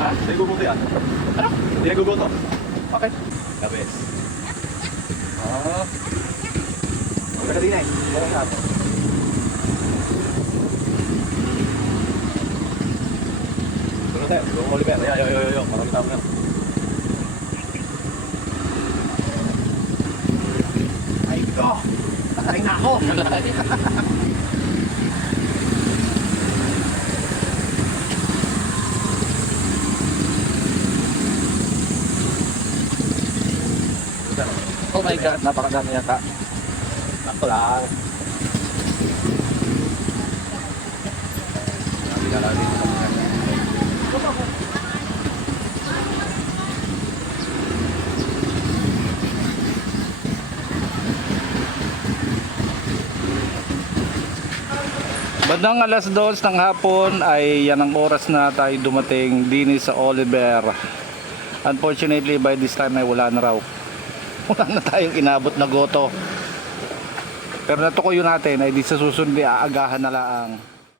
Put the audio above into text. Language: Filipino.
Ha? Hindi guguto yan. Ano? Hindi guguto. Okay. Gabes. Maganda din eh. Bukas na ako. Tulong tayo. Tulong Oliver. Yo. Marami tao na. Ay ko! Tatay na ako! Oh my God, napakadami yata. Ako lang. Sabi ka lang dito sa mga. Bandang alas 2 ng hapon ay yan ang oras na tayo dumating din sa Oliver. Unfortunately by this time ay wala na raw. Wala na tayong inabot na goto. Pero natukoy natin ay di sa susunod aagahan na lang.